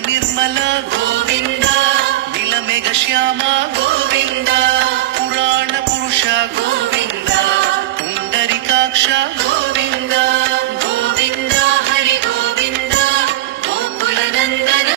ನಿರ್ಮಲ ಗೋವಿಂದ ನೀಲಮೇಘ ಶ್ಯಾಮ ಗೋವಿಂದ ಪುರಾಣ ಪುರುಷ ಗೋವಿಂದ ಪುಂಡರಿಕಾಕ್ಷ ಗೋವಿಂದ ಗೋವಿಂದ ಹರಿ ಗೋವಿಂದ ಗೋಕುಲ ನಂದನ